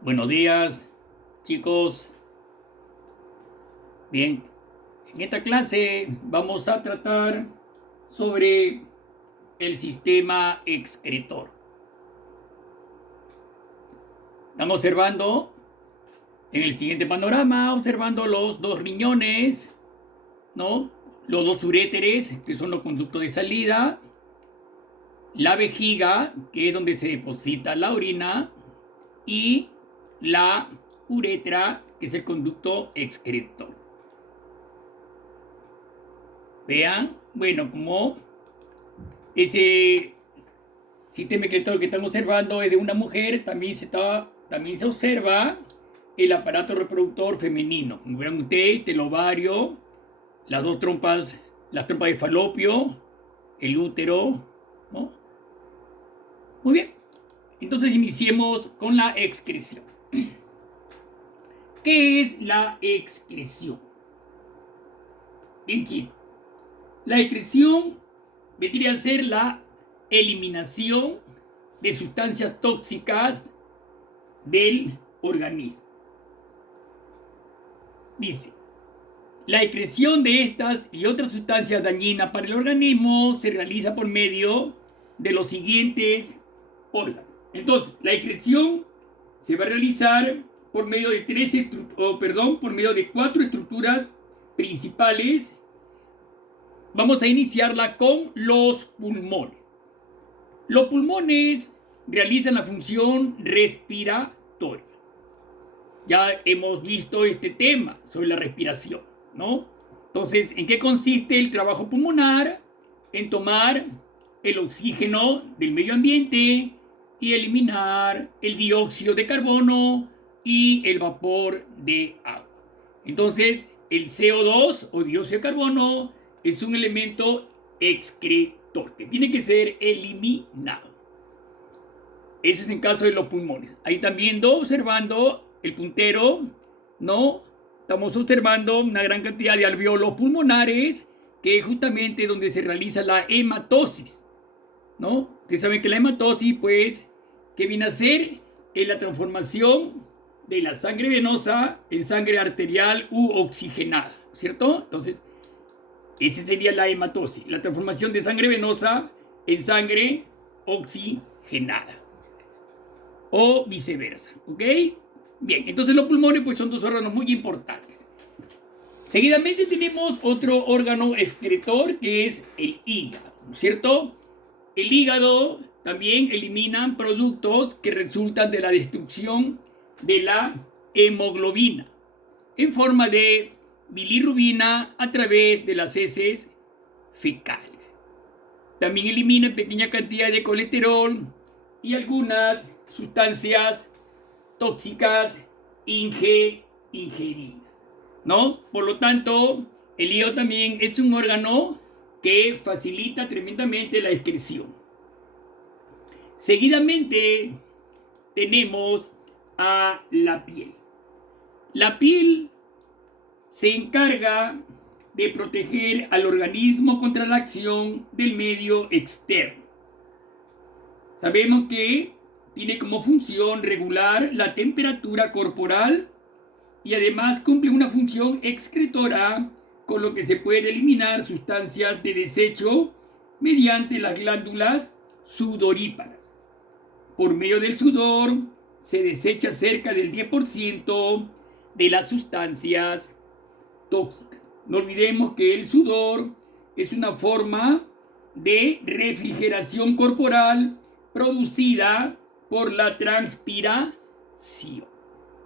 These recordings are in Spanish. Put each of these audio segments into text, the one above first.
Buenos días, chicos. Bien, en esta clase vamos a tratar sobre el sistema excretor. Estamos observando en el siguiente panorama, observando los dos riñones, ¿no? Los dos uréteres, que son los conductos de salida, la vejiga, que es donde se deposita la orina, y la uretra, que es el conducto excretor. Vean, bueno, como ese sistema excretor que estamos observando es de una mujer, también se observa el aparato reproductor femenino. Como verán ustedes, el ovario, las dos trompas, las trompas de falopio, el útero, ¿no? Muy bien. Entonces iniciemos con la excreción. ¿Qué es la excreción? Bien, chicos. La excreción vendría a ser la eliminación de sustancias tóxicas del organismo. Dice, la excreción de estas y otras sustancias dañinas para el organismo se realiza por medio de los siguientes órganos. Entonces, la excreción se va a realizar por medio de por medio de 4 estructuras principales. Vamos a iniciarla con los pulmones. Los pulmones realizan la función respiratoria. Ya hemos visto este tema sobre la respiración, ¿no? Entonces, ¿en qué consiste el trabajo pulmonar? En tomar el oxígeno del medio ambiente y eliminar el dióxido de carbono y el vapor de agua. Entonces, el CO2 o dióxido de carbono es un elemento excretor que tiene que ser eliminado. Eso es en caso de los pulmones. Ahí están viendo, observando el puntero, ¿no? Estamos observando una gran cantidad de alvéolos pulmonares, que es justamente donde se realiza la hematosis, ¿no? Ustedes saben que la hematosis, pues, ¿qué viene a ser? Es la transformación de la sangre venosa en sangre arterial u oxigenada, ¿cierto? Entonces, esa sería la hematosis, la transformación de sangre venosa en sangre oxigenada. O viceversa, ¿ok? Bien, entonces los pulmones pues son dos órganos muy importantes. Seguidamente tenemos otro órgano excretor que es el hígado, ¿no es cierto? El hígado también elimina productos que resultan de la destrucción de la hemoglobina en forma de bilirrubina a través de las heces fecales. También elimina pequeña cantidad de colesterol y algunas sustancias tóxicas ingeridas, ¿no? Por lo tanto, el hígado también es un órgano que facilita tremendamente la excreción. Seguidamente tenemos a la piel. La piel se encarga de proteger al organismo contra la acción del medio externo. Sabemos que tiene como función regular la temperatura corporal y además cumple una función excretora, con lo que se puede eliminar sustancias de desecho mediante las glándulas sudoríparas. Por medio del sudor se desecha cerca del 10% de las sustancias tóxicas. No olvidemos que el sudor es una forma de refrigeración corporal producida por la transpiración,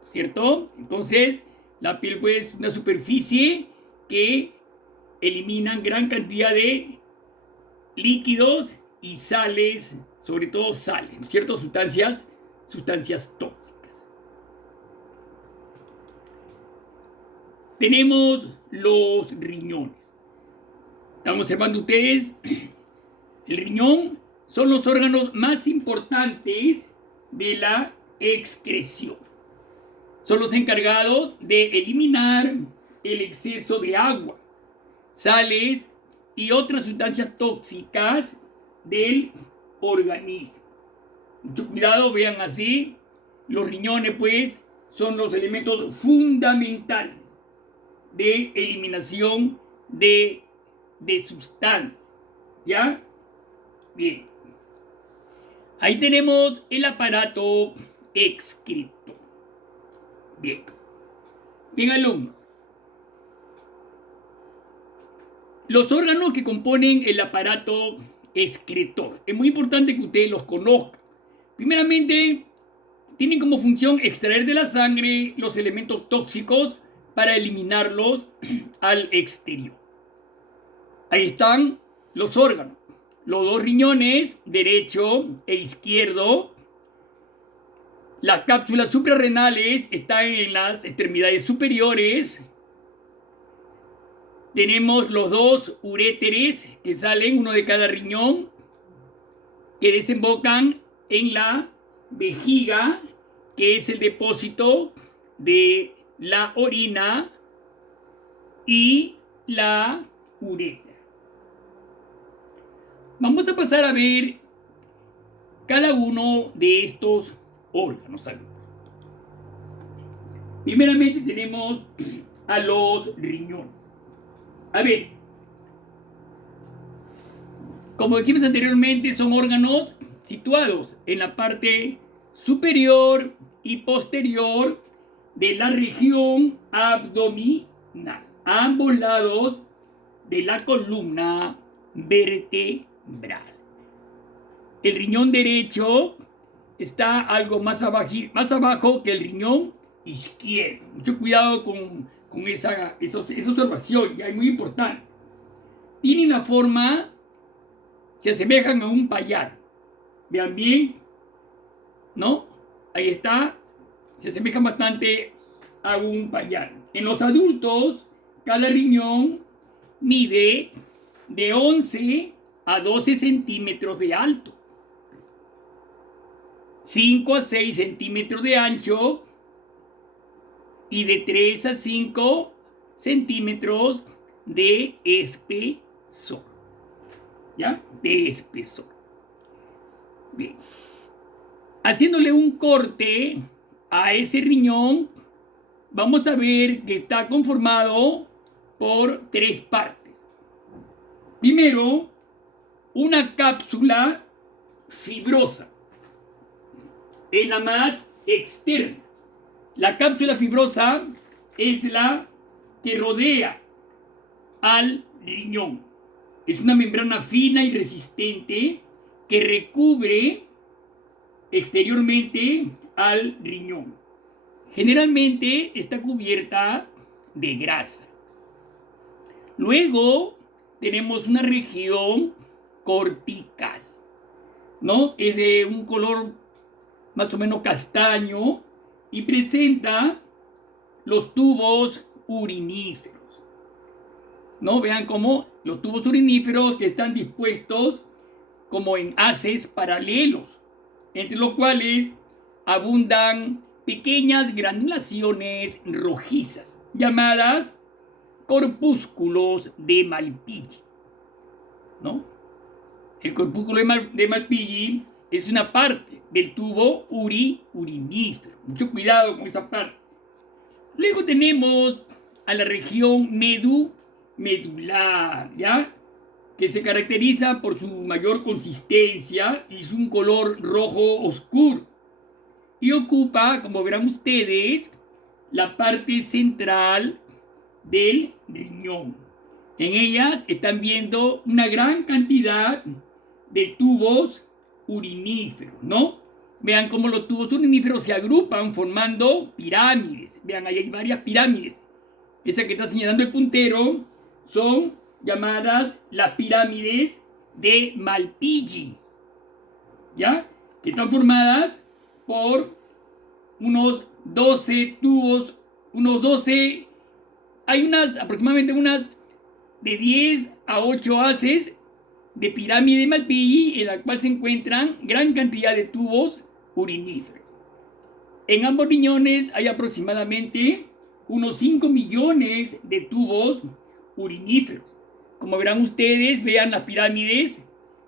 ¿cierto? Entonces, la piel pues, es una superficie que elimina gran cantidad de líquidos y sales, sobre todo sales, ¿no es cierto? Sustancias tóxicas. Tenemos los riñones. Están observando ustedes, el riñón son los órganos más importantes de la excreción. Son los encargados de eliminar el exceso de agua, sales y otras sustancias tóxicas del organismo. Mucho cuidado, vean así, Los riñones, pues, son los elementos fundamentales de eliminación de sustancias. ¿Ya? Bien. Ahí tenemos el aparato excretor. Bien. Bien, alumnos. Los órganos que componen el aparato excretor. Es muy importante que ustedes los conozcan. Primeramente, tienen como función extraer de la sangre los elementos tóxicos para eliminarlos al exterior. Ahí están los órganos. Los dos riñones, derecho e izquierdo. Las cápsulas suprarrenales están en las extremidades superiores. Tenemos los dos uréteres que salen, uno de cada riñón, que desembocan en la vejiga, que es el depósito de la orina y la uretra. Vamos a pasar a ver cada uno de estos órganos. Primeramente tenemos a los riñones. A ver, como dijimos anteriormente, son órganos situados en la parte superior y posterior de la región abdominal, a ambos lados de la columna vertebral. El riñón derecho está algo más abajo que el riñón izquierdo. Mucho cuidado con esa observación, ya es muy importante. Tienen la forma, se asemejan a un payar. Vean bien, ¿no? Ahí está, se asemejan bastante a un payar. En los adultos, cada riñón mide de 11 a 12 centímetros de alto, 5 a 6 centímetros de ancho y de 3 a 5 centímetros de espesor. ¿Ya? De espesor. Bien. Haciéndole un corte a ese riñón, vamos a ver que está conformado por 3 partes. Primero, una cápsula fibrosa. Es la más externa. La cápsula fibrosa es la que rodea al riñón. Es una membrana fina y resistente que recubre exteriormente al riñón. Generalmente está cubierta de grasa. Luego tenemos una región cortical, ¿no? Es de un color más o menos castaño y presenta los tubos uriníferos, ¿no? Vean cómo los tubos uriníferos que están dispuestos como en haces paralelos, entre los cuales abundan pequeñas granulaciones rojizas, llamadas corpúsculos de Malpighi, ¿no? El corpúsculo de Malpighi es una parte del tubo urinífero. Mucho cuidado con esa parte. Luego tenemos a la región medular, ¿ya? Que se caracteriza por su mayor consistencia y su color rojo oscuro. Y ocupa, como verán ustedes, la parte central del riñón. En ellas están viendo una gran cantidad de tubos uriníferos, ¿no? Vean cómo los tubos uriníferos se agrupan formando pirámides. Vean, ahí hay varias pirámides. Esa que está señalando el puntero son llamadas las pirámides de Malpighi, ¿ya? Que están formadas por unos 12 tubos, hay aproximadamente unas de 10 a 8 haces de pirámide de Malpighi, en la cual se encuentran gran cantidad de tubos uriníferos. En ambos riñones hay aproximadamente unos 5 millones de tubos uriníferos. Como verán ustedes, vean las pirámides,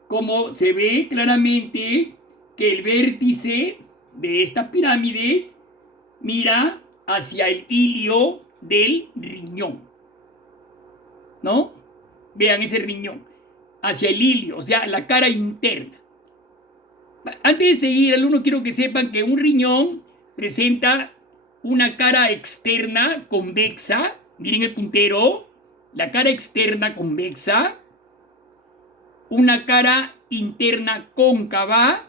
como se ve claramente que el vértice de estas pirámides mira hacia el ilio del riñón, ¿no? Vean ese riñón, hacia el ilio, o sea, la cara interna. Antes de seguir, alumnos, quiero que sepan que un riñón presenta una cara externa convexa. Miren el puntero, la cara externa convexa, una cara interna cóncava.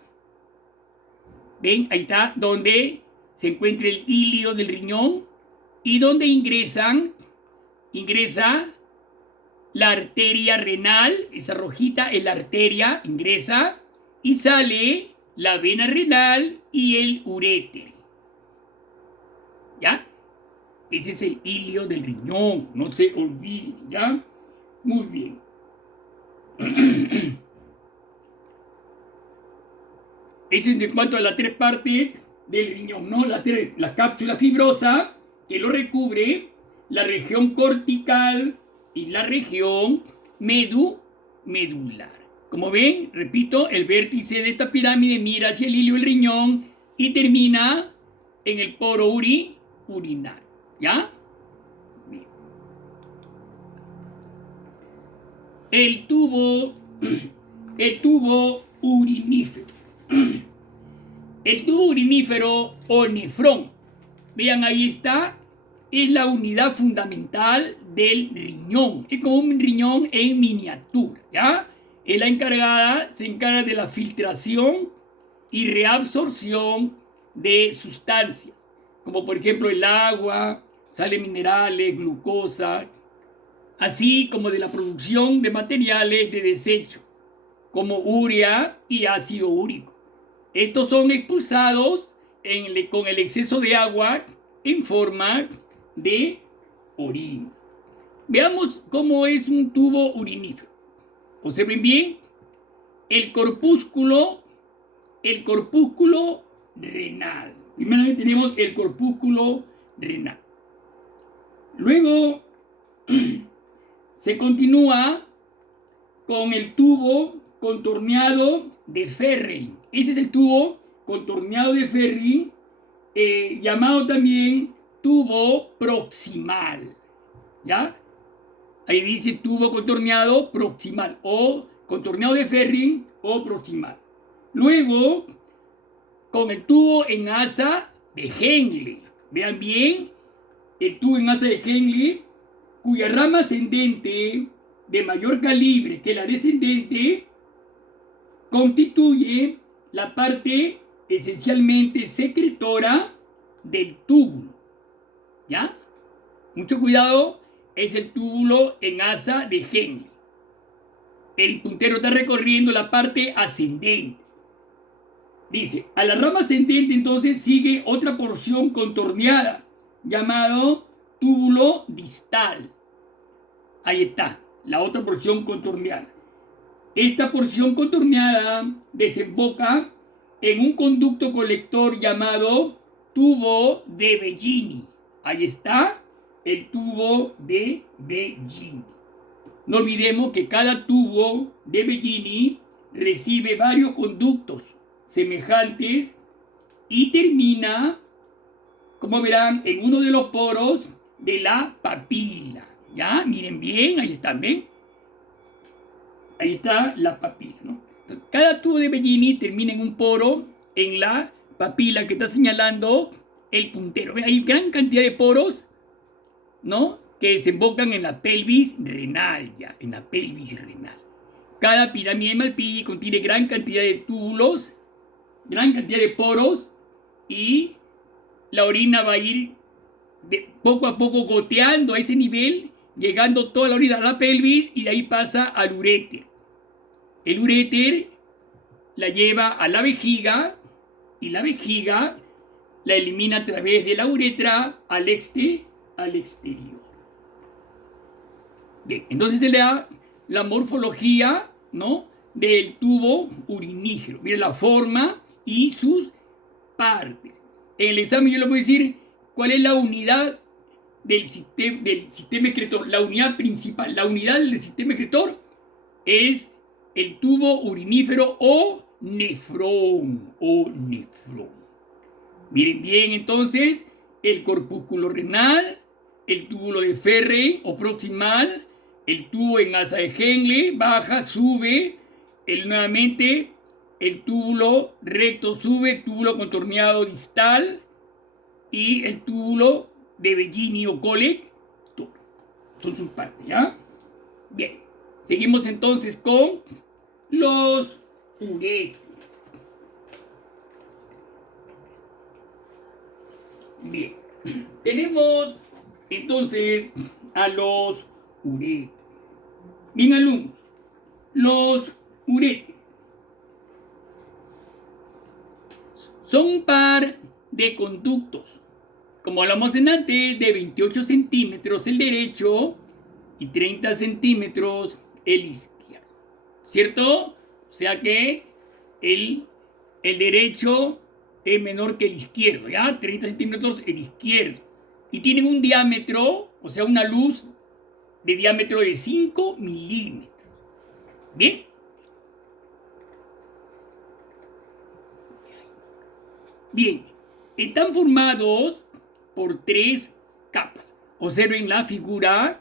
¿Ven? Ahí está donde se encuentra el ilio del riñón y donde ingresa la arteria renal. Esa rojita es la arteria, ingresa y sale la vena renal y el uréter. ¿Ya? Ese es el ilio del riñón, no se olviden, ¿ya? Muy bien. Eso es en cuanto a las tres partes del riñón, ¿no? La cápsula fibrosa que lo recubre, la región cortical y la región medular. Como ven, repito, el vértice de esta pirámide mira hacia el ilio del riñón y termina en el poro urinario. ¿Ya? Bien. El tubo urinífero. El tubo urinífero o nefrón, vean, ahí está, es la unidad fundamental del riñón. Es como un riñón en miniatura, ¿ya? Es la encargada, se encarga de la filtración y reabsorción de sustancias, como por ejemplo el agua, sales minerales, glucosa, así como de la producción de materiales de desecho, como urea y ácido úrico. Estos son expulsados con el exceso de agua en forma de orina. Veamos cómo es un tubo urinífero. Observen bien el corpúsculo renal. Primero tenemos el corpúsculo renal. Luego se continúa con el tubo contorneado de Ferrin. Ese es el tubo contorneado de Ferrin, llamado también tubo proximal. ¿Ya? Ahí dice tubo contorneado proximal o contorneado de Ferrin o proximal. Luego, con el tubo en asa de Henle. Vean bien, el tubo en asa de Henle, cuya rama ascendente de mayor calibre que la descendente constituye la parte esencialmente secretora del túbulo. ¿Ya? Mucho cuidado, es el túbulo en asa de Henle. El puntero está recorriendo la parte ascendente. Dice, a la rama ascendente entonces sigue otra porción contorneada, llamado túbulo distal. Ahí está, la otra porción contorneada. Esta porción contorneada desemboca en un conducto colector llamado tubo de Bellini. Ahí está el tubo de Bellini. No olvidemos que cada tubo de Bellini recibe varios conductos semejantes y termina, como verán, en uno de los poros de la papila. ¿Ya? Miren bien, ahí están, ¿ven? Ahí está la papila, ¿no? Entonces, cada tubo de Bellini termina en un poro en la papila que está señalando el puntero. ¿Ven? Hay gran cantidad de poros, ¿no? Que desembocan en la pelvis renal, ya, en la pelvis renal. Cada pirámide de Malpighi contiene gran cantidad de túbulos, gran cantidad de poros, y la orina va a ir poco a poco goteando a ese nivel, llegando toda la orina a la pelvis y de ahí pasa al uréter. El uréter la lleva a la vejiga y la vejiga la elimina a través de la uretra al exterior. Bien, entonces se le da la morfología, ¿no?, del tubo urinífero. Miren la forma y sus partes. En el examen yo le voy a decir cuál es la unidad del sistema excretor, la unidad principal. La unidad del sistema excretor es el tubo urinífero o nefrón. Miren bien, entonces, el corpúsculo renal, el túbulo de Ferren o proximal, el tubo en asa de Henle, baja, sube, nuevamente el túbulo recto sube, túbulo contorneado distal y el túbulo de Bellini o Colic, son sus partes, ¿ya? Bien, seguimos entonces con los uréteres. Bien, tenemos entonces a los uréteres. Bien, alumnos, los uréteres son un par de conductos, como hablamos antes, de 28 centímetros el derecho y 30 centímetros el izquierdo, ¿cierto? O sea que el derecho es menor que el izquierdo, ¿ya? 30 centímetros el izquierdo. Y tienen un diámetro, o sea, una luz de diámetro de 5 milímetros. ¿Bien? Bien, están formados por 3 capas. Observen la figura,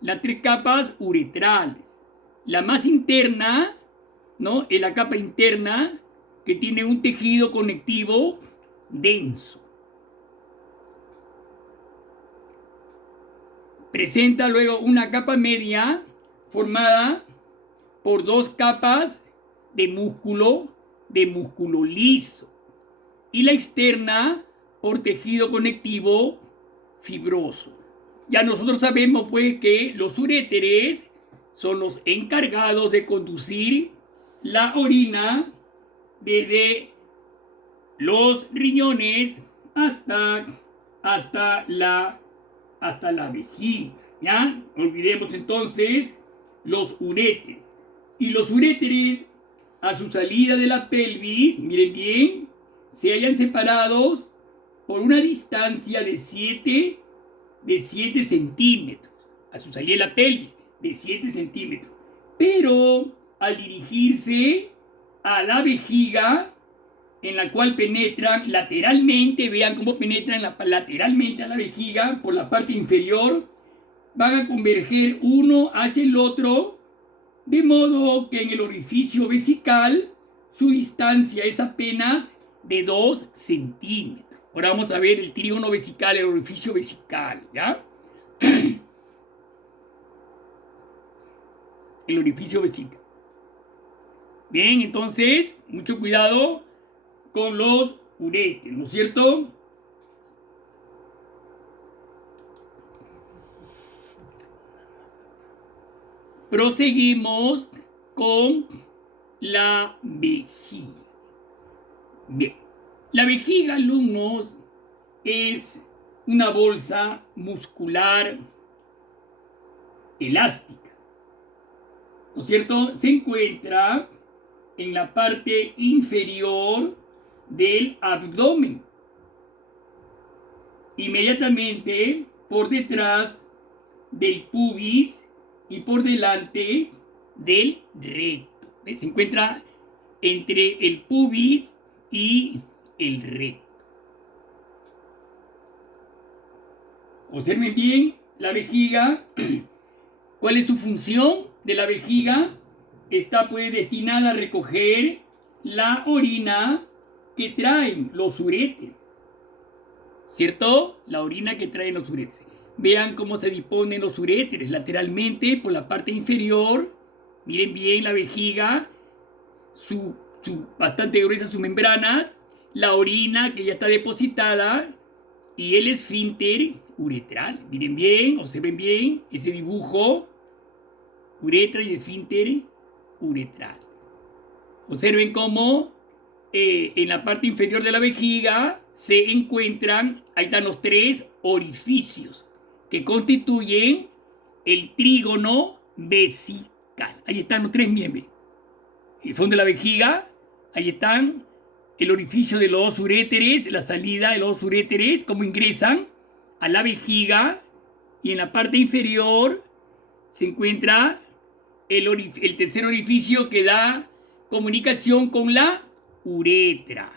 las 3 capas uretrales. La más interna, ¿no? Es la capa interna que tiene un tejido conectivo denso. Presenta luego una capa media formada por 2 capas de músculo liso y la externa por tejido conectivo fibroso. Ya nosotros sabemos pues que los uréteres son los encargados de conducir la orina desde los riñones hasta la vejiga, ¿ya? Olvidemos entonces los uréteres. Y los uréteres, a su salida de la pelvis, miren bien, se hallan separados por una distancia de 7 centímetros. A su salida de la pelvis, de 7 centímetros. Pero al dirigirse a la vejiga, en la cual penetran lateralmente, vean cómo penetran lateralmente a la vejiga por la parte inferior, van a converger uno hacia el otro, de modo que en el orificio vesical su distancia es apenas de 2 centímetros. Ahora vamos a ver el trígono vesical, el orificio vesical, ¿ya? El orificio vesical. Bien, entonces, mucho cuidado con los uréteres, ¿no es cierto? Proseguimos con la vejiga. Bien, la vejiga, alumnos, es una bolsa muscular elástica, ¿no es cierto? Se encuentra en la parte inferior del abdomen, inmediatamente por detrás del pubis y por delante del recto. Se encuentra entre el pubis y el recto. Observen bien la vejiga. ¿Cuál es su función de la vejiga? Está pues destinada a recoger la orina que traen los uréteres, ¿cierto? La orina que traen los uréteres. Vean cómo se disponen los uréteres lateralmente por la parte inferior. Miren bien la vejiga, bastante gruesa sus membranas, la orina que ya está depositada y el esfínter uretral. Miren bien, observen bien ese dibujo, uretra y esfínter uretral. Observen cómo en la parte inferior de la vejiga se encuentran, ahí están los 3 orificios que constituyen el trígono vesical. Ahí están los 3, miren bien. El fondo de la vejiga, ahí están el orificio de los uréteres, la salida de los uréteres, cómo ingresan a la vejiga, y en la parte inferior se encuentra el tercer orificio que da comunicación con la uretra,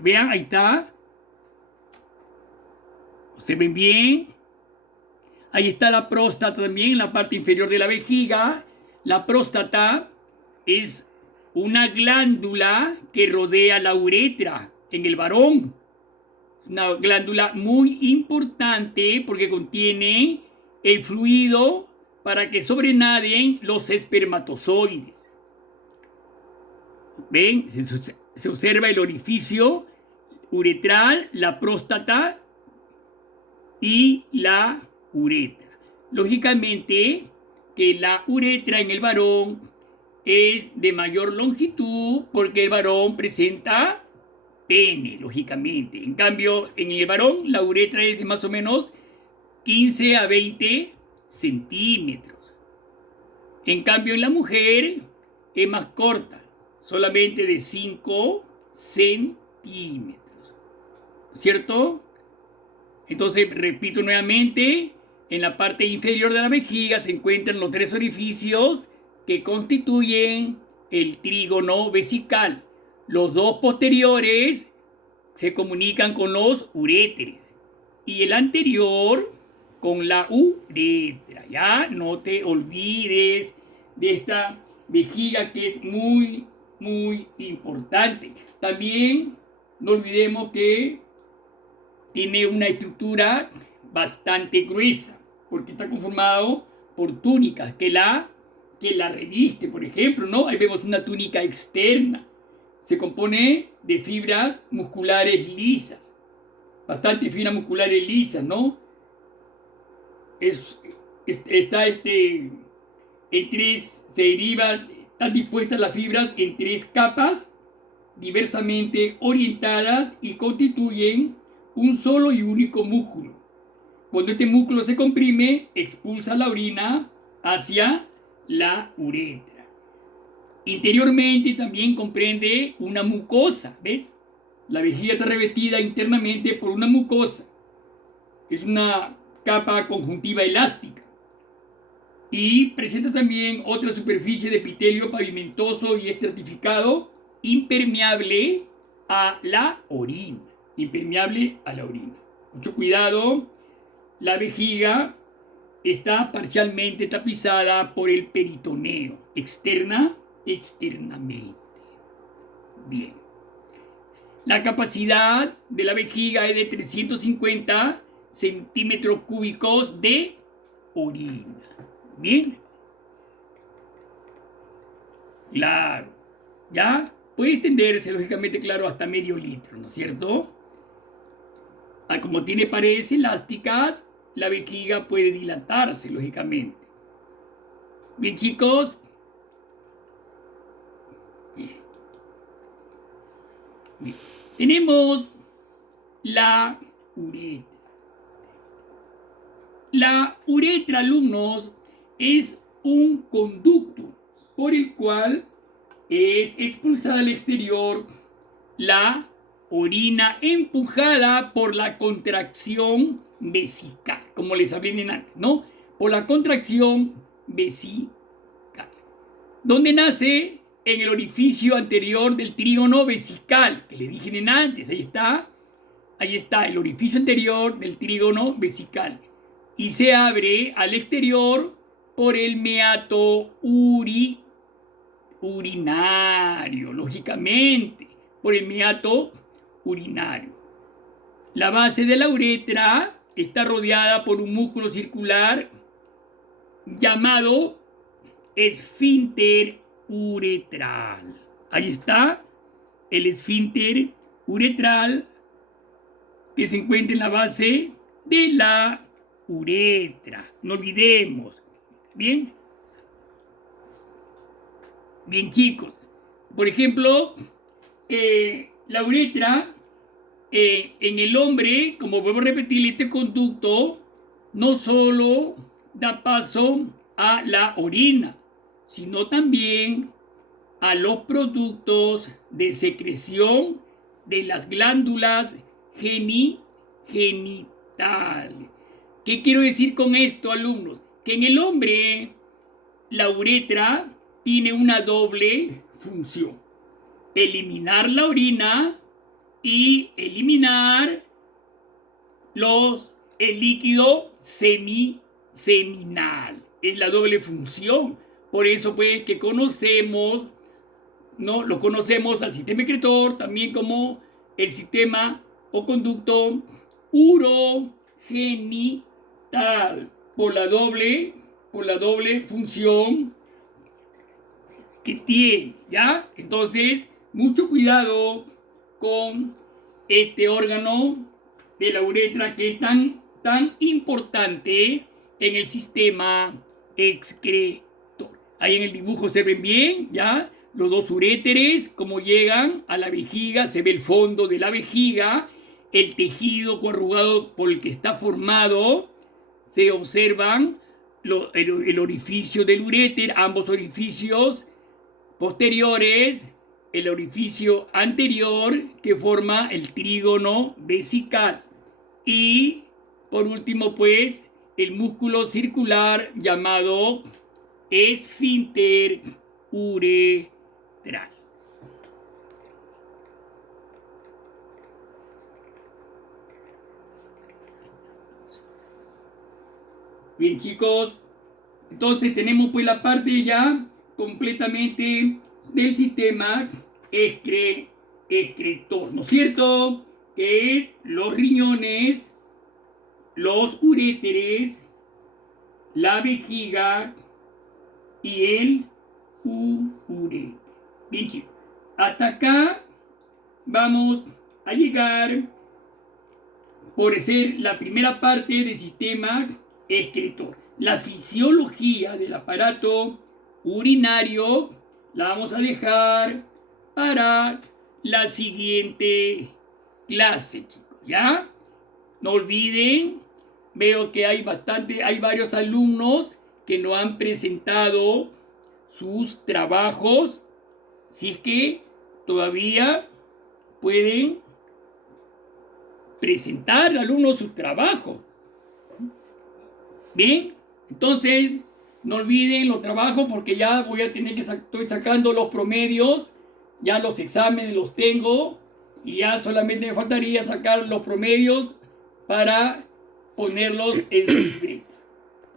Vean, ahí está ¿Se ven bien? Ahí está la próstata también, en la parte inferior de la vejiga. La próstata es una glándula que rodea la uretra en el varón. Una glándula muy importante porque contiene el fluido para que sobrenaden los espermatozoides. ¿Ven? Se observa el orificio uretral, la próstata y la uretra. Lógicamente que la uretra en el varón es de mayor longitud porque el varón presenta pene, lógicamente. En cambio, en el varón la uretra es de más o menos 15 a 20 centímetros. En cambio, en la mujer es más corta, solamente de 5 centímetros. ¿Cierto? Entonces, repito nuevamente, en la parte inferior de la vejiga se encuentran los 3 orificios que constituyen el trígono vesical. Los 2 posteriores se comunican con los uréteres y el anterior con la uretra. Ya no te olvides de esta vejiga que es muy, muy importante. También no olvidemos que tiene una estructura bastante gruesa porque está conformado por túnicas que la reviste, por ejemplo, ¿no? Ahí vemos una túnica externa. Se compone de fibras musculares lisas, bastante fibras musculares lisas, ¿no? Está en 3, se deriva, están dispuestas las fibras en 3 capas diversamente orientadas y constituyen un solo y único músculo. Cuando este músculo se comprime, expulsa la orina hacia la uretra. Interiormente también comprende una mucosa, ¿ves? La vejiga está revestida internamente por una mucosa. Es una capa conjuntiva elástica. Y presenta también otra superficie de epitelio pavimentoso y estratificado, impermeable a la orina. Impermeable a la orina. Mucho cuidado. La vejiga está parcialmente tapizada por el peritoneo, externamente. Bien. La capacidad de la vejiga es de 350 centímetros cúbicos de orina. Bien. Claro. ¿Ya? Puede extenderse, lógicamente, claro, hasta medio litro, ¿no es cierto? Como tiene paredes elásticas, la vejiga puede dilatarse, lógicamente. Bien, chicos. Bien. Tenemos la uretra. La uretra, alumnos, es un conducto por el cual es expulsada al exterior la orina empujada por la contracción vesical, como les hablé antes, ¿no? Por la contracción vesical. ¿Dónde nace? En el orificio anterior del trígono vesical, que les dije antes, ahí está el orificio anterior del trígono vesical. Y se abre al exterior por el meato urinario, lógicamente, por el meato urinario. La base de la uretra está rodeada por un músculo circular llamado esfínter uretral. Ahí está el esfínter uretral que se encuentra en la base de la uretra. No olvidemos. Bien. Bien, chicos. Por ejemplo, la uretra en el hombre, como vuelvo a repetir, este conducto no solo da paso a la orina, sino también a los productos de secreción de las glándulas genitales. ¿Qué quiero decir con esto, alumnos? Que en el hombre la uretra tiene una doble función: eliminar la orina y eliminar los el líquido seminal. Es la doble función. Por eso, pues, que conocemos, ¿no? Lo conocemos al sistema excretor también como el sistema o conducto urogenital. Por la doble función que tiene, ¿ya? Entonces, mucho cuidado con este órgano de la uretra que es tan importante en el sistema excretor. Ahí en el dibujo se ven bien, ¿ya? Los dos uréteres, cómo llegan a la vejiga, se ve el fondo de la vejiga, el tejido corrugado por el que está formado, se observan el orificio del uréter, ambos orificios posteriores, el orificio anterior que forma el trígono vesical y por último pues el músculo circular llamado esfínter uretral. Bien, chicos, entonces tenemos pues la parte ya completamente del sistema excretor, ¿no es cierto? Que es los riñones, los uréteres, la vejiga y el ureter. Bien, chicos, hasta acá vamos a llegar por ser la primera parte del sistema excretor. La fisiología del aparato urinario la vamos a dejar para la siguiente clase, chicos, ¿ya? No olviden, veo que hay varios alumnos que no han presentado sus trabajos, si es que todavía pueden presentar, alumnos, sus trabajos. Bien, entonces no olviden los trabajos porque ya voy a tener que estoy sacando los promedios, ya los exámenes los tengo y ya solamente me faltaría sacar los promedios para ponerlos en su libreta.